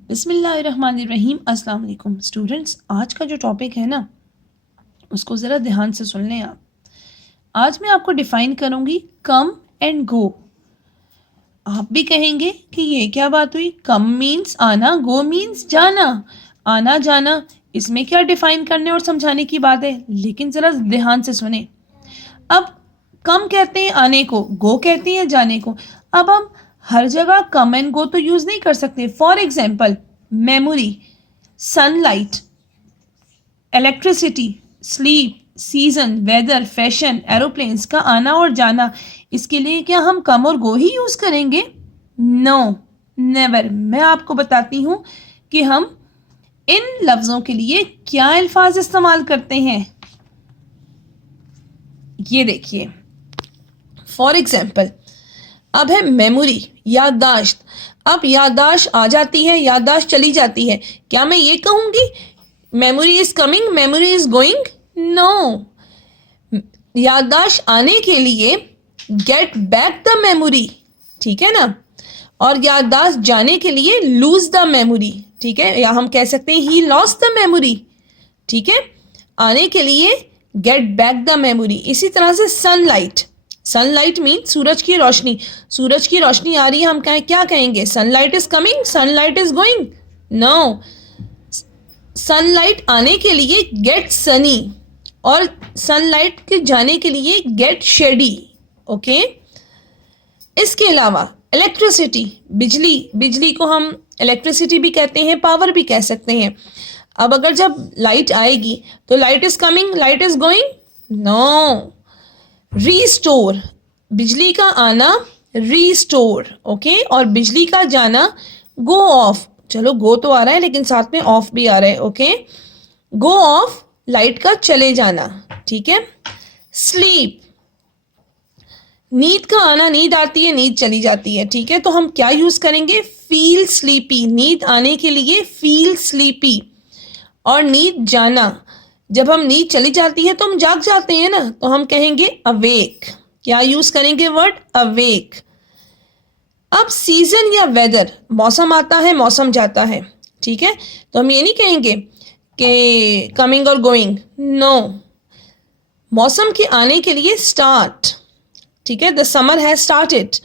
बिस्मिल्लाहिर्रहमानिर्रहीम। अस्सलाम वालेकुम स्टूडेंट्स, आज का जो टॉपिक है ना उसको ज़रा ध्यान से सुन लें आप। आज मैं आपको डिफ़ाइन करूँगी कम एंड गो। आप भी कहेंगे कि ये क्या बात हुई, कम मीन्स आना, गो मीन्स जाना। आना जाना इसमें क्या डिफ़ाइन करने और समझाने की बात है, लेकिन ज़रा ध्यान से सुने। अब कम कहते हैं आने को, गो कहते हैं जाने को। अब हम हर जगह कम एंड गो तो यूज़ नहीं कर सकते। For example memory, sunlight, electricity, sleep, season, weather, fashion, aeroplanes का आना और जाना, इसके लिए क्या हम कम और गो ही यूज़ करेंगे? No, never. मैं आपको बताती हूँ कि हम इन लफ्ज़ों के लिए क्या अल्फाज इस्तेमाल करते हैं। ये देखिए, फॉर एग्जाम्पल अब है मेमोरी, याददाश्त। अब याददाश्त आ जाती है, याददाश्त चली जाती है। क्या मैं ये कहूँगी memory is coming, memory is going? No. याददाश्त आने के लिए गेट बैक द मेमोरी, ठीक है ना, और याददाश्त जाने के लिए लूज द मेमोरी, ठीक है, या हम कह सकते हैं ही लॉस्ट द मेमोरी, ठीक है। आने के लिए गेट बैक द मेमोरी। इसी तरह से सनलाइट, सनलाइट मीन सूरज की रोशनी। सूरज की रोशनी आ रही है, हम क्या कहेंगे? Sunlight is coming, sunlight is going? No. Sunlight आने के लिए गेट सनी और सनलाइट के जाने के लिए गेट शेडी, ओके। इसके अलावा इलेक्ट्रिसिटी, बिजली, बिजली को हम इलेक्ट्रिसिटी भी कहते हैं, पावर भी कह सकते हैं। अब अगर जब लाइट आएगी तो light is coming, light is going? No. Restore, बिजली का आना रीस्टोर, ओके, और बिजली का जाना गो ऑफ। चलो गो तो आ रहा है लेकिन साथ में ऑफ भी आ रहा है, ओके। गो ऑफ लाइट का चले जाना, ठीक है। स्लीप, नींद का आना, नींद आती है, नींद चली जाती है, ठीक है। तो हम क्या यूज करेंगे? फील स्लीपी, नींद आने के लिए फील स्लीपी। और नींद जाना, जब हम नींद चली जाती है तो हम जाग जाते हैं ना, तो हम कहेंगे अवेक। क्या यूज करेंगे? Word awake. अब सीजन या वेदर, मौसम आता है, मौसम जाता है, ठीक है। तो हम ये नहीं कहेंगे कि कमिंग और गोइंग, नो। मौसम के आने के लिए स्टार्ट, ठीक है, द समर हैज स्टार्टेड।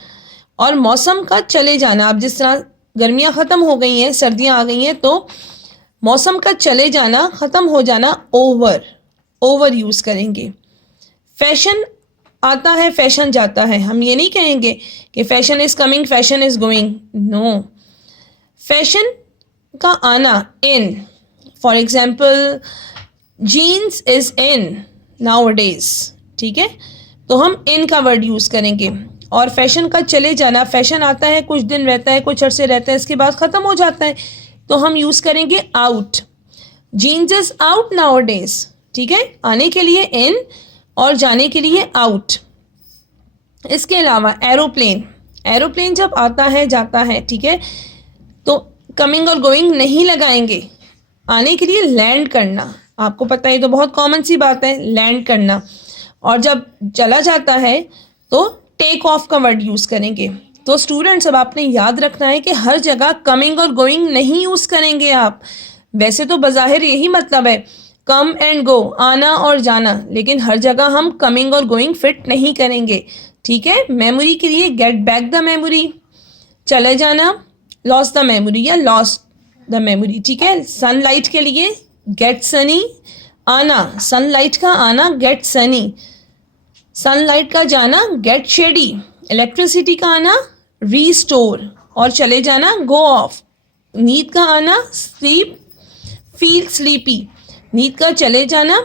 और मौसम का चले जाना, अब जिस तरह गर्मियां खत्म हो गई हैं, सर्दियां आ गई हैं, तो मौसम का चले जाना, खत्म हो जाना, ओवर, ओवर यूज करेंगे। फैशन आता है, फैशन जाता है, हम ये नहीं कहेंगे कि fashion is coming, fashion is going, no. Fashion का आना in, for example jeans is in nowadays, ठीक है, तो हम इन का वर्ड यूज करेंगे। और फैशन का चले जाना, फैशन आता है, कुछ दिन रहता है, कुछ अरसे रहता है, इसके बाद खत्म हो जाता है, तो हम यूज करेंगे out. Jeans is out nowadays, ठीक है, आने के लिए इन और जाने के लिए आउट। इसके अलावा एरोप्लेन, एरोप्लेन जब आता है, जाता है, ठीक है, तो कमिंग और गोइंग नहीं लगाएंगे। आने के लिए लैंड करना, आपको पता है, तो बहुत कॉमन सी बात है, लैंड करना। और जब चला जाता है तो टेक ऑफ का वर्ड यूज करेंगे। तो स्टूडेंट्स, अब आपने याद रखना है कि हर जगह कमिंग और गोइंग नहीं यूज करेंगे आप। वैसे तो बज़ाहिर यही मतलब है, कम एंड गो, आना और जाना, लेकिन हर जगह हम कमिंग और गोइंग फिट नहीं करेंगे, ठीक है। मेमोरी के लिए गेट बैक द मेमोरी, चले जाना लॉस द मेमोरी या लॉस्ट द मेमोरी, ठीक है। सनलाइट के लिए गेट सनी, आना, सनलाइट का आना गेट सनी, सनलाइट का जाना गेट शेडी, इलेक्ट्रिसिटी का आना रीस्टोर, और चले जाना गो ऑफ। नींद का आना स्लीप, फील स्लीपी, नींद का चले जाना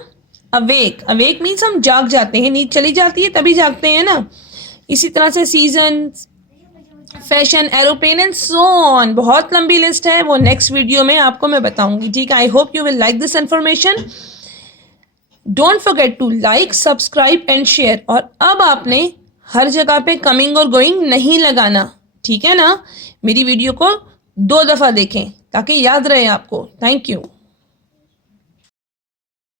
अवेक, अवेक मीन्स हम जाग जाते हैं, नींद चली जाती है तभी जागते हैं ना। इसी तरह से season, fashion, aeroplane and so on. बहुत लंबी लिस्ट है, वो नेक्स्ट वीडियो में आपको मैं बताऊंगी, ठीक है। I hope you will like this information. Don't forget to like, subscribe and share. और अब आपने हर जगह पे कमिंग और गोइंग नहीं लगाना, ठीक है ना। मेरी वीडियो को 2 दफ़ा देखें ताकि याद रहे आपको। Thank you.